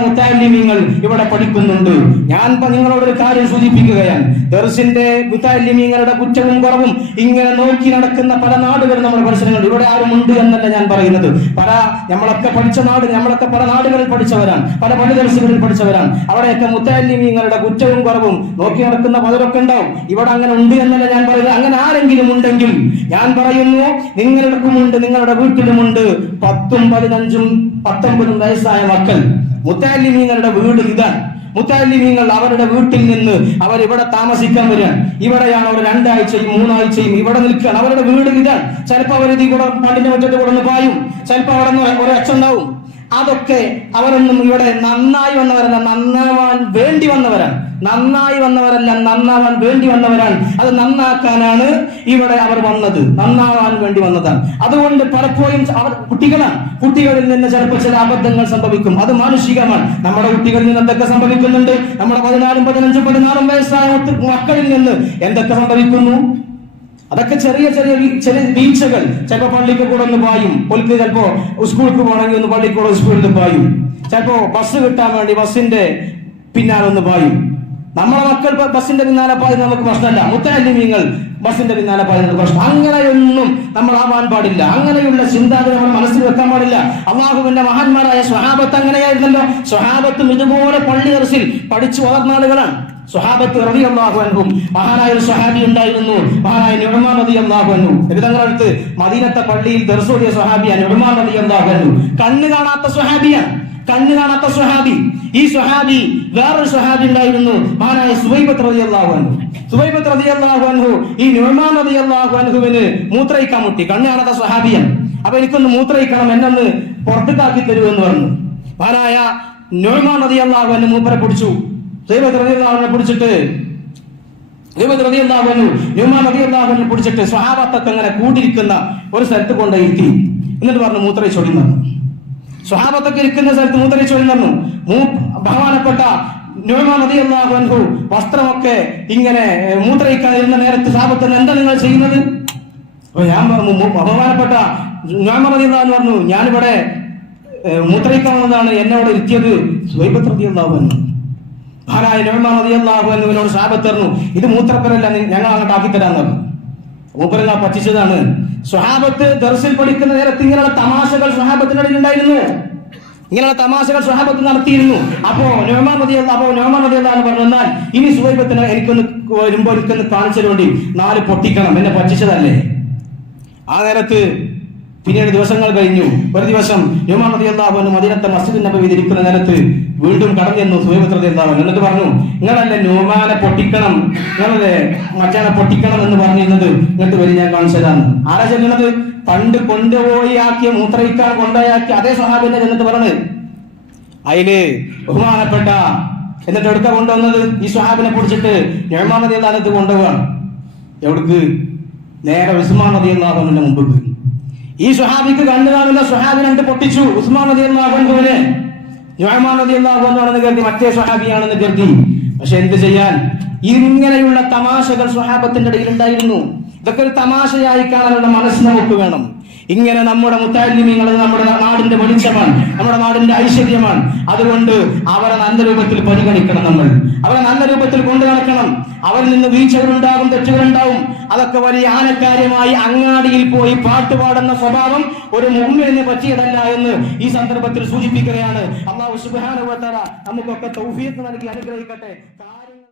മുത്താലിമ്യങ്ങൾ ഇവിടെ പഠിക്കുന്നുണ്ട്. ഞാൻ നിങ്ങളോട് ഒരു കാര്യം സൂചിപ്പിക്കുകയാണ്. ദർസിന്റെ മുത്താലിമ്യങ്ങളുടെ കുറ്റവും കുറവും ഇങ്ങനെ നോക്കി നടക്കുന്ന പല നാടുകളും നമ്മുടെ പരിസരങ്ങൾ ഇവിടെ ആരും ഉണ്ട് എന്നല്ല ഞാൻ പറയുന്നത്. പല നമ്മളൊക്കെ പഠിച്ച നാട് നമ്മളൊക്കെ പല നാടുകളിൽ പഠിച്ചവരാണ്. പല പല ദർശികളിൽ പഠിച്ചവരാണ്. അവിടെയൊക്കെ മുത്താലിമ്യങ്ങളുടെ കുറ്റവും കുറവും നോക്കി നടക്കുന്ന പലരൊക്കെ ഉണ്ടാവും. ഇവിടെ അങ്ങനെ ഉണ്ട് എന്നല്ല ഞാൻ പറയുന്നത്. അങ്ങനെ ആരെങ്കിലും ഉണ്ടെങ്കിൽ ഞാൻ പറയുന്നു നിങ്ങളുടെക്കുമുണ്ട് നിങ്ങളുടെ വീട്ടിലുമുണ്ട് പത്തും പതിനഞ്ചും പത്തൊമ്പതും വയസ്സായ മക്കൾ. മുത്താലിമീങ്ങളുടെ വീട് ഇതാണ്. മുത്താലിമീങ്ങൾ അവരുടെ വീട്ടിൽ നിന്ന് അവർ ഇവിടെ താമസിക്കാൻ വരികയാണ്. ഇവിടെയാണ് അവർ രണ്ടാഴ്ചയും മൂന്നാഴ്ചയും ഇവിടെ നിൽക്കുകയാണ്. അവരുടെ വീട് ഇതാണ്. ചിലപ്പോൾ അവർ ഇതിൽ കൂടെ പണ്ടിന്റെ മുറ്റത്ത് ഒന്ന് പായും. ചിലപ്പോൾ അവിടെ നിന്ന് ഒരു അച്ഛണ്ടാവും അതൊക്കെ അവരൊന്നും ഇവിടെ നന്നായി വന്നവരല്ല നന്നാവാൻ വേണ്ടി വന്നവരാണ്. നന്നായി വന്നവരല്ല നന്നാവാൻ വേണ്ടി വന്നവരാണ്. അത് നന്നാക്കാനാണ് ഇവിടെ അവർ വന്നത്. നന്നാവാൻ വേണ്ടി വന്നതാണ്. അതുകൊണ്ട് പലപ്പോഴും അവർ കുട്ടികളാണ്. കുട്ടികളിൽ നിന്ന് ചിലപ്പോൾ ചില അബദ്ധങ്ങൾ സംഭവിക്കും. അത് മാനുഷികമാണ്. നമ്മുടെ കുട്ടികളിൽ നിന്ന് എന്തൊക്കെ സംഭവിക്കുന്നുണ്ട്? നമ്മുടെ പതിനാലും പതിനഞ്ചും പതിനാറും വയസ്സായ മക്കളിൽ നിന്ന് എന്തൊക്കെ സംഭവിക്കുന്നു? അതൊക്കെ ചെറിയ ചെറിയ ചെറിയ വീഴ്ചകൾ. ചിലപ്പോൾ പള്ളിക്ക് കൂടെ ഒന്ന് പായും. പൊലിക്ക് ചിലപ്പോ സ്കൂൾക്ക് പോകണമെങ്കിൽ ഒന്ന് പള്ളിക്കൂടെ സ്കൂളിൽ പായും. ചിലപ്പോ ബസ് കിട്ടാൻ വേണ്ടി ബസ്സിന്റെ പിന്നാലെ ഒന്ന് പായും. നമ്മളെ മക്കൾ ബസ്സിന്റെ പിന്നാലെ പായുന്നത് നമുക്ക് പ്രശ്നമല്ല. മുത്താലിമീങ്ങൾ ബസ്സിന്റെ പിന്നാലെ പായുന്നത് പ്രശ്നം. അങ്ങനെയൊന്നും നമ്മൾ ആവാൻ പാടില്ല. അങ്ങനെയുള്ള ചിന്താഗതി നമ്മൾ മനസ്സിൽ വെക്കാൻ പാടില്ല. അള്ളാഹുവിന്റെ മഹാന്മാരായ സ്വഹാബത്ത് അങ്ങനെയായിരുന്നല്ലോ. സ്വഹാബത്തും ഇതുപോലെ പള്ളി അറസിൽ പഠിച്ചു വളർന്ന ആളുകളാണ്. സ്വഹാബത്ത് റളിയല്ലാഹു അൻഹും മഹാനായ ഒരു സ്വഹാബി ഉണ്ടായിരുന്നു. മഹാനായ നുടമാ നദി അൻഹു. നബിതങ്ങളുടെ അടുത്ത് മദീനത്തെ പള്ളിയിൽ ദർസോടിയ സ്വഹാബിയാണ് നുഅ്മാൻ അള്ളാഹു അൻഹു. കണ്ണ് കാണാത്ത സ്വഹാബിയാണ്. കണ്ണ് കാണാത്ത സ്വഹാബി. ഈ സ്വഹാബി വേറൊരു സ്വഹാബി ഉണ്ടായിരുന്നു മഹാനായ സുബൈബത്ത് റളിയല്ലാഹു അൻഹു. സുബൈബത്ത് അൻഹു ഈ നുഅ്മാൻ റളിയല്ലാഹു അൻഹുവിന് മൂത്രയിക്കാൻ മുട്ടി. കണ്ണു കാണാത്ത സ്വഹാബിയാണ് അപ്പൊ എനിക്കൊന്ന് മൂത്രയിക്കണം എന്നൊന്ന് പുറത്തേക്കാക്കി തരൂ എന്ന് പറഞ്ഞു. മഹാനായ നുഅ്മാൻ റളിയല്ലാഹു അൻഹു മൂപ്പരെ പിടിച്ചു. റളിയല്ലാഹുവിനെ പിടിച്ചിട്ട് പിടിച്ചിട്ട് സ്വഹാബത്തൊക്കെ അങ്ങനെ കൂടിയിരിക്കുന്ന ഒരു സ്ഥലത്ത് കൊണ്ടുപോയി എന്നിട്ട് പറഞ്ഞു മൂത്രയിച്ചൊടി പറഞ്ഞു സ്വഹാബത്തൊക്കെ ഇരിക്കുന്ന സ്ഥലത്ത് മൂത്രയിച്ചൊടി പറഞ്ഞു മൂ ബഹുമാനപ്പെട്ട അൻഹു വസ്ത്രമൊക്കെ ഇങ്ങനെ മൂത്രയിക്കാതിരുന്ന നേരത്ത് സ്വഹാബത്തിന് എന്താ നിങ്ങൾ ചെയ്യുന്നത്? ഞാൻ പറഞ്ഞു ബഹുമാനപ്പെട്ട അൻഹു പറഞ്ഞു ഞാനിവിടെ മൂത്രയിക്കാവുന്നതാണ് എന്നോട് എന്നെ അൻഹു. മഹാനായ നബിമാൻ റളിയല്ലാഹു അൻഹുവിനോട് സാബത്ത് പറഞ്ഞു ഇത് മൂത്രപ്പരല്ല ഞങ്ങൾ അങ്ങോട്ട് ആക്കി തരാൻ പറഞ്ഞു. മൂപ്പരങ്ങ പറ്റിച്ചതാണ്. സ്വഹാബത്ത് ദർസിൽ പഠിക്കുന്ന നേരത്ത് ഇങ്ങനെയുള്ള തമാശകൾ സ്വഹാബത്തിനിടയിൽ ഉണ്ടായിരുന്നു. ഇങ്ങനെയുള്ള തമാശകൾ സ്വഹാബത്ത് നടത്തിയിരുന്നു. അപ്പോ നോമാ മതി അപ്പോ നോമാ മതി എന്ന് പറഞ്ഞാൽ ഇനി സുഹൈബത്തിന് എനിക്കൊന്ന് വരുമ്പോ എനിക്കൊന്ന് കാണിച്ചതിന് വേണ്ടി നാല് പൊട്ടിക്കണം. എന്നെ പറ്റിച്ചതല്ലേ? ആ നേരത്ത് പിന്നീട് ദിവസങ്ങൾ കഴിഞ്ഞു. ഒരു ദിവസം നദി അള്ളാഹുവിന് മദീനത്തെ മസ്ജിദ് നബിയിൽ ഇരിക്കുന്ന നേരത്ത് വീണ്ടും കടന്നു ചെന്നു സുഹൈബത്ത് എന്താണ് എന്നിട്ട് പറഞ്ഞു നിങ്ങളല്ലേ ന്യൂമാനെ പൊട്ടിക്കണം? നിങ്ങളല്ലേ മച്ചാനെ പൊട്ടിക്കണം എന്ന് പറഞ്ഞിരുന്നത്? എന്നിട്ട് വരി ഞാൻ കാണിച്ചതാണ്. ആരാ ചെല്ലുന്നത്? പണ്ട് കൊണ്ടുപോയി ആക്കിയ മൂത്രയിക്കാൻ കൊണ്ടുപോയാക്കി അതേ സ്വഹാബിനെ ചെന്നിട്ട് പറഞ്ഞു അതിൽ ബഹുമാനപ്പെട്ട എന്നിട്ട് എടുക്ക കൊണ്ടുവന്നത്? ഈ സ്വഹാബിനെ പിടിച്ചിട്ട് നദി അള്ളാഹത്ത് കൊണ്ടുപോവാണ്. എവിടേക്ക്? നേരെ ഉസ്മാൻ നദി മുമ്പ് ഈ സുഹാബിക്ക് കണ്ടതാവില്ല സുഹാബി രണ്ട് പൊട്ടിച്ചു. ഉസ്മാൻ നദി അള്ളാഹുവിനെ നുഅ്മാൻ നദി അള്ളാഹുവാണെന്ന് കരുതി മറ്റേ സുഹാബിയാണെന്ന് കരുതി. പക്ഷെ എന്ത് ചെയ്യാൻ? ഇങ്ങനെയുള്ള തമാശകൾ സുഹാബത്തിന്റെ ഇടയിൽ ഉണ്ടായിരുന്നു. ഇതൊക്കെ ഒരു തമാശയായി കാണാനുള്ള മനസ്സ് നമുക്ക് വേണം. ഇങ്ങനെ നമ്മുടെ മുത്താലിമ്യങ്ങൾ നമ്മുടെ നാടിന്റെ വെളിച്ചമാണ് നമ്മുടെ നാടിന്റെ ഐശ്വര്യമാണ്. അതുകൊണ്ട് അവരെ നല്ല രൂപത്തിൽ പരിഗണിക്കണം നമ്മൾ. അവരെ നല്ല രൂപത്തിൽ കൊണ്ടു നടക്കണം. അവരിൽ നിന്ന് വീഴ്ചകളുണ്ടാകും തെറ്റുകളുണ്ടാവും. അതൊക്കെ വലിയ ആനക്കാര്യമായി അങ്ങാടിയിൽ പോയി പാട്ട് പാടുന്ന സ്വഭാവം ഒരു മുമ്പിന് പറ്റിയതല്ല എന്ന് ഈ സന്ദർഭത്തിൽ സൂചിപ്പിക്കുകയാണ്. അള്ളാഹു തആല നമുക്കൊക്കെ തൗഫീഖ് നൽകി അനുഗ്രഹിക്കട്ടെ.